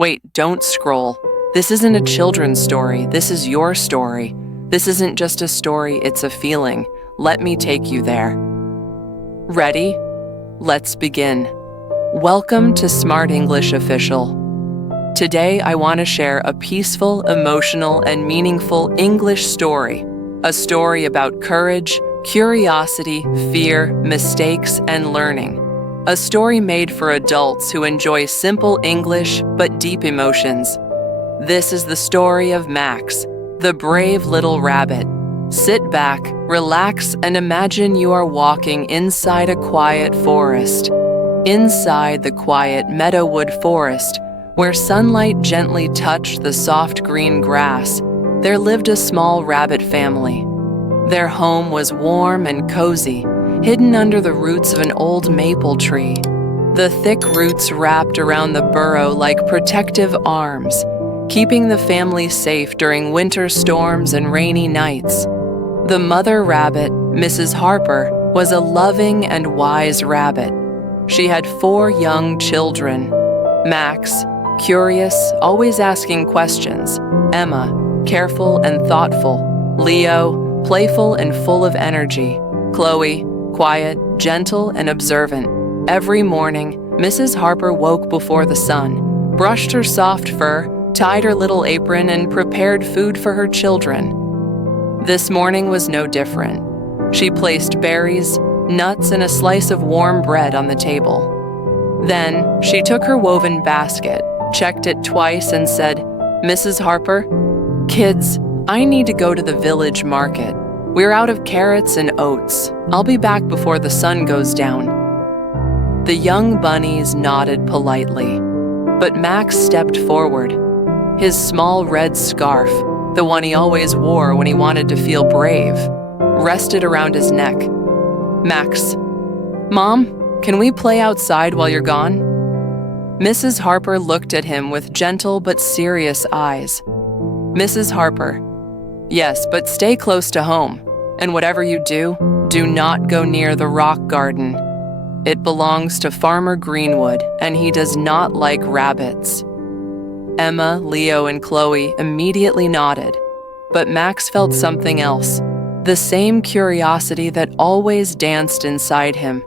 Wait, don't scroll. This isn't a children's story. This is your story. This isn't just a story, it's a feeling. Let me take you there. Ready? Let's begin. Welcome to Smart English Official. Today, I want to share a peaceful, emotional, and meaningful English story. A story about courage, curiosity, fear, mistakes, and learning. A story made for adults who enjoy simple English but deep emotions. This is the story of Max, the brave little rabbit. Sit back, relax, and imagine you are walking inside a quiet forest. Inside the quiet meadowwood forest, where sunlight gently touched the soft green grass, there lived a small rabbit family. Their home was warm and cozy, hidden under the roots of an old maple tree. The thick roots wrapped around the burrow like protective arms, keeping the family safe during winter storms and rainy nights. The mother rabbit, Mrs. Harper, was a loving and wise rabbit. She had 4 young children: Max, curious, always asking questions; Emma, careful and thoughtful; Leo, playful and full of energy; Chloe, quiet, gentle, and observant. Every morning, Mrs. Harper woke before the sun, brushed her soft fur, tied her little apron, and prepared food for her children. This morning was no different. She placed berries, nuts, and a slice of warm bread on the table. Then, she took her woven basket, checked it twice, and said, "Mrs. Harper, kids, I need to go to the village market. We're out of carrots and oats. I'll be back before the sun goes down." The young bunnies nodded politely, but Max stepped forward. His small red scarf, the one he always wore when he wanted to feel brave, rested around his neck. "Max, Mom, can we play outside while you're gone?" Mrs. Harper looked at him with gentle but serious eyes. "Mrs. Harper, yes, but stay close to home. And whatever you do, do not go near the rock garden. It belongs to Farmer Greenwood, and he does not like rabbits." Emma, Leo, and Chloe immediately nodded, but Max felt something else, the same curiosity that always danced inside him.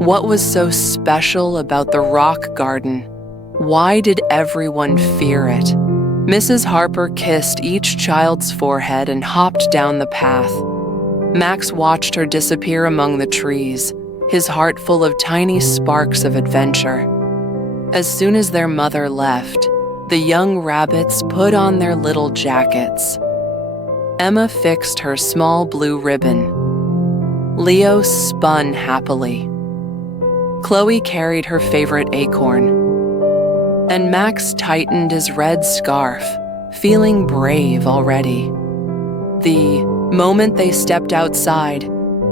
What was so special about the rock garden? Why did everyone fear it? Mrs. Harper kissed each child's forehead and hopped down the path. Max watched her disappear among the trees, his heart full of tiny sparks of adventure. As soon as their mother left, the young rabbits put on their little jackets. Emma fixed her small blue ribbon. Leo spun happily. Chloe carried her favorite acorn. And Max tightened his red scarf, feeling brave already. The moment they stepped outside,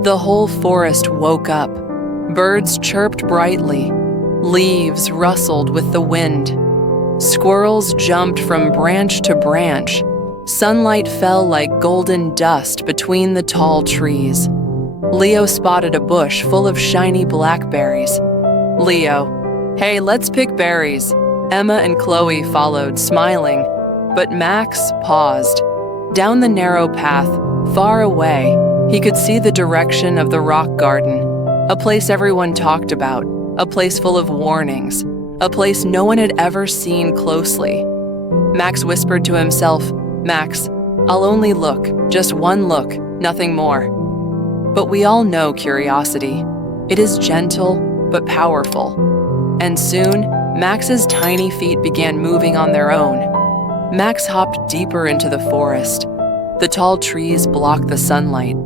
the whole forest woke up. Birds chirped brightly. Leaves rustled with the wind. Squirrels jumped from branch to branch. Sunlight fell like golden dust between the tall trees. Leo spotted a bush full of shiny blackberries. "Leo, hey, let's pick berries." Emma and Chloe followed, smiling, but Max paused. Down the narrow path, far away, he could see the direction of the rock garden, a place everyone talked about, a place full of warnings, a place no one had ever seen closely. Max whispered to himself, "Max, I'll only look, just one look, nothing more." But we all know curiosity. It is gentle but powerful. And soon, Max's tiny feet began moving on their own. Max hopped deeper into the forest. The tall trees blocked the sunlight.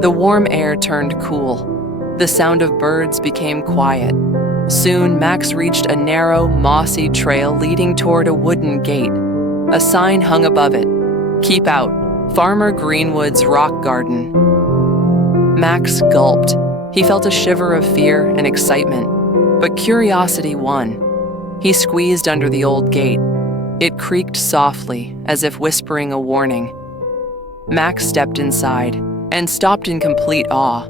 The warm air turned cool. The sound of birds became quiet. Soon, Max reached a narrow, mossy trail leading toward a wooden gate. A sign hung above it, "Keep out, Farmer Greenwood's rock garden." Max gulped. He felt a shiver of fear and excitement, but curiosity won. He squeezed under the old gate. It creaked softly, as if whispering a warning. Max stepped inside and stopped in complete awe.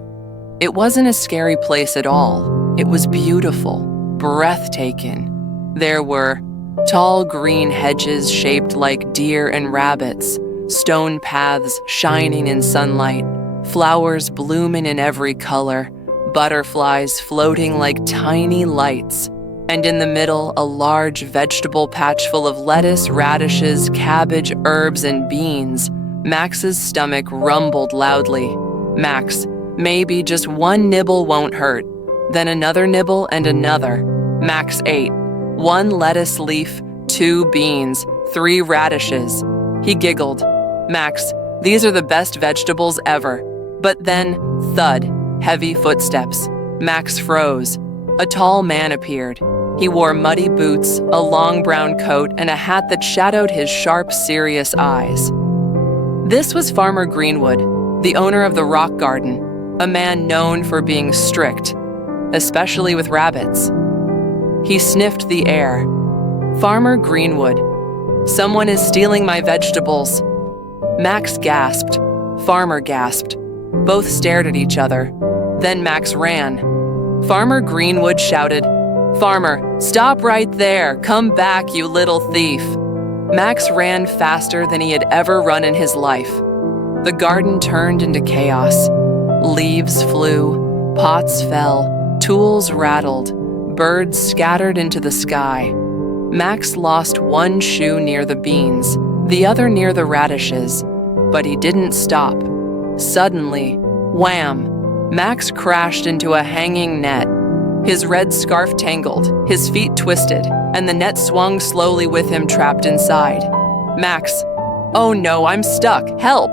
It wasn't a scary place at all. It was beautiful, breathtaking. There were Tall green hedges shaped like deer and rabbits, stone paths shining in sunlight, flowers blooming in every color, butterflies floating like tiny lights, and in the middle, a large vegetable patch full of lettuce, radishes, cabbage, herbs, and beans. Max's stomach rumbled loudly. Max, maybe just one nibble won't hurt. Then another nibble and another. Max ate. 1 lettuce leaf, 2 beans, 3 radishes. He giggled. Max, these are the best vegetables ever. But then, thud, heavy footsteps. Max froze. A tall man appeared. He wore muddy boots, a long brown coat, and a hat that shadowed his sharp, serious eyes. This was Farmer Greenwood, the owner of the rock garden, a man known for being strict, especially with rabbits. He sniffed the air. Farmer Greenwood, someone is stealing my vegetables. Max gasped. Farmer gasped. Both stared at each other. Then Max ran. Farmer Greenwood shouted, Farmer, stop right there. Come back, you little thief. Max ran faster than he had ever run in his life. The garden turned into chaos. Leaves flew, pots fell, tools rattled, birds scattered into the sky. Max lost one shoe near the beans, the other near the radishes, but he didn't stop. Suddenly, wham! Max crashed into a hanging net. His red scarf tangled, his feet twisted, and the net swung slowly with him trapped inside. Max, oh no, I'm stuck, help!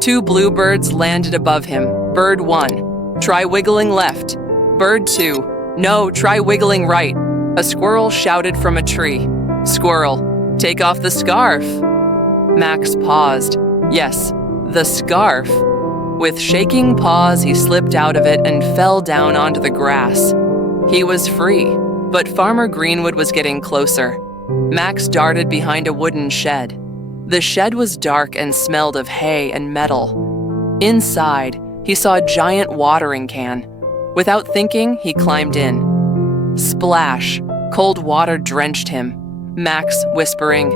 2 bluebirds landed above him. Bird 1, try wiggling left. Bird 2, no, try wiggling right. A squirrel shouted from a tree. Squirrel, take off the scarf. Max paused. Yes, the scarf. With shaking paws, he slipped out of it and fell down onto the grass. He was free, but Farmer Greenwood was getting closer. Max darted behind a wooden shed. The shed was dark and smelled of hay and metal. Inside, he saw a giant watering can. Without thinking, he climbed in. Splash! Cold water drenched him. Max whispering,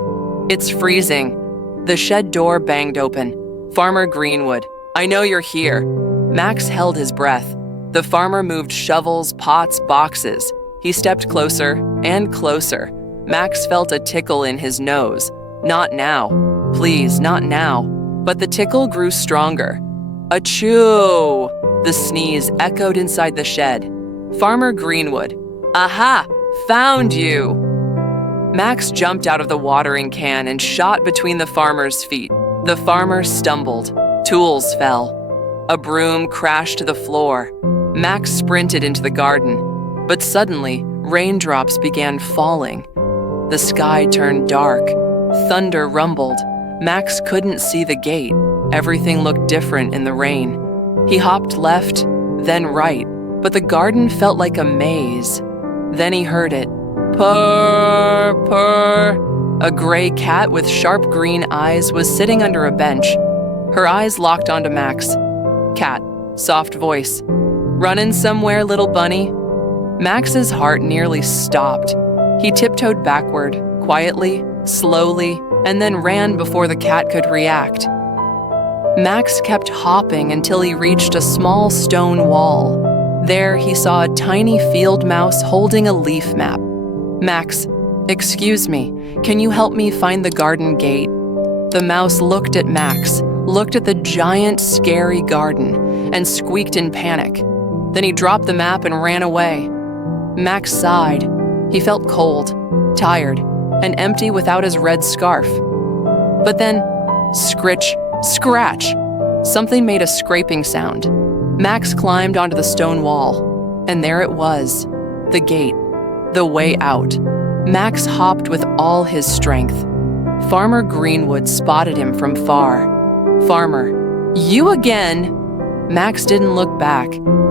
"It's freezing." The shed door banged open. Farmer Greenwood, I know you're here. Max held his breath. The farmer moved shovels, pots, boxes. He stepped closer and closer. Max felt a tickle in his nose. Not now. Please, not now. But the tickle grew stronger. Achoo! The sneeze echoed inside the shed. Farmer Greenwood, aha! Found you! Max jumped out of the watering can and shot between the farmer's feet. The farmer stumbled. Tools fell. A broom crashed to the floor. Max sprinted into the garden. But suddenly, raindrops began falling. The sky turned dark. Thunder rumbled. Max couldn't see the gate. Everything looked different in the rain. He hopped left, then right, but the garden felt like a maze. Then he heard it. Purr, purr. A gray cat with sharp green eyes was sitting under a bench. Her eyes locked onto Max. Cat, soft voice. Runnin' somewhere, little bunny? Max's heart nearly stopped. He tiptoed backward, quietly, slowly, and then ran before the cat could react. Max kept hopping until he reached a small stone wall. There he saw a tiny field mouse holding a leaf map. Max, excuse me, can you help me find the garden gate? The mouse looked at Max, looked at the giant, scary garden, and squeaked in panic. Then he dropped the map and ran away. Max sighed. He felt cold, tired, and empty without his red scarf. But then, scritch, scratch! Something made a scraping sound. Max climbed onto the stone wall, and there it was, the gate, the way out. Max hopped with all his strength. Farmer Greenwood spotted him from far. Farmer, you again? Max didn't look back.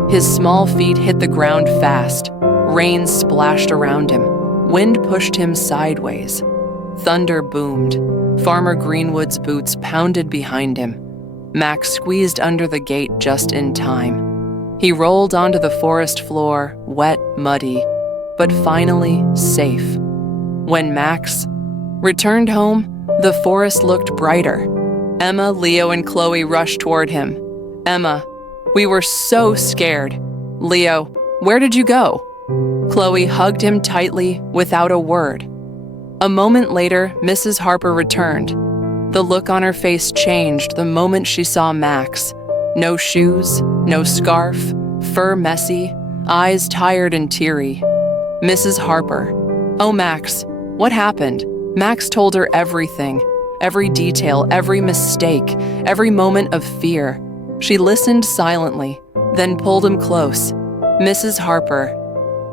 His small feet hit the ground fast. Rain splashed around him. Wind pushed him sideways. Thunder boomed. Farmer Greenwood's boots pounded behind him. Max squeezed under the gate just in time. He rolled onto the forest floor, wet, muddy, but finally safe. When Max returned home, the forest looked brighter. Emma, Leo, and Chloe rushed toward him. Emma, we were so scared. Leo, where did you go? Chloe hugged him tightly without a word. A moment later, Mrs. Harper returned. The look on her face changed the moment she saw Max. No shoes, no scarf, fur messy, eyes tired and teary. Mrs. Harper, oh Max, what happened? Max told her everything, every detail, every mistake, every moment of fear. She listened silently, then pulled him close. Mrs. Harper,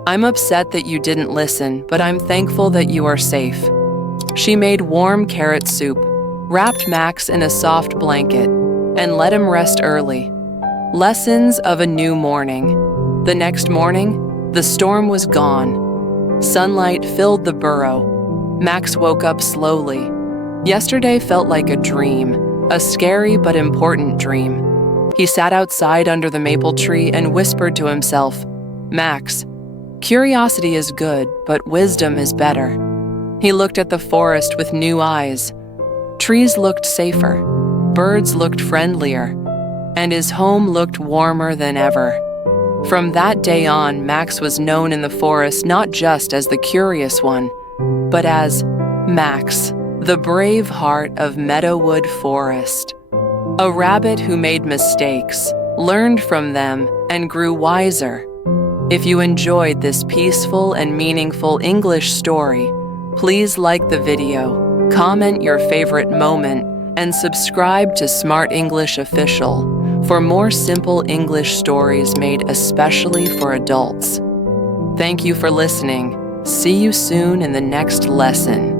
I'm upset that you didn't listen, but I'm thankful that you are safe. She made warm carrot soup, wrapped Max in a soft blanket, and let him rest early. Lessons of a new morning. The next morning, the storm was gone. Sunlight filled the burrow. Max woke up slowly. Yesterday felt like a dream, a scary but important dream. He sat outside under the maple tree and whispered to himself, Max, curiosity is good, but wisdom is better. He looked at the forest with new eyes. Trees looked safer, birds looked friendlier, and his home looked warmer than ever. From that day on, Max was known in the forest not just as the curious one, but as Max, the brave heart of Meadowwood Forest. A rabbit who made mistakes, learned from them, and grew wiser. If you enjoyed this peaceful and meaningful English story, please like the video, comment your favorite moment, and subscribe to Smart English Official for more simple English stories made especially for adults. Thank you for listening. See you soon in the next lesson.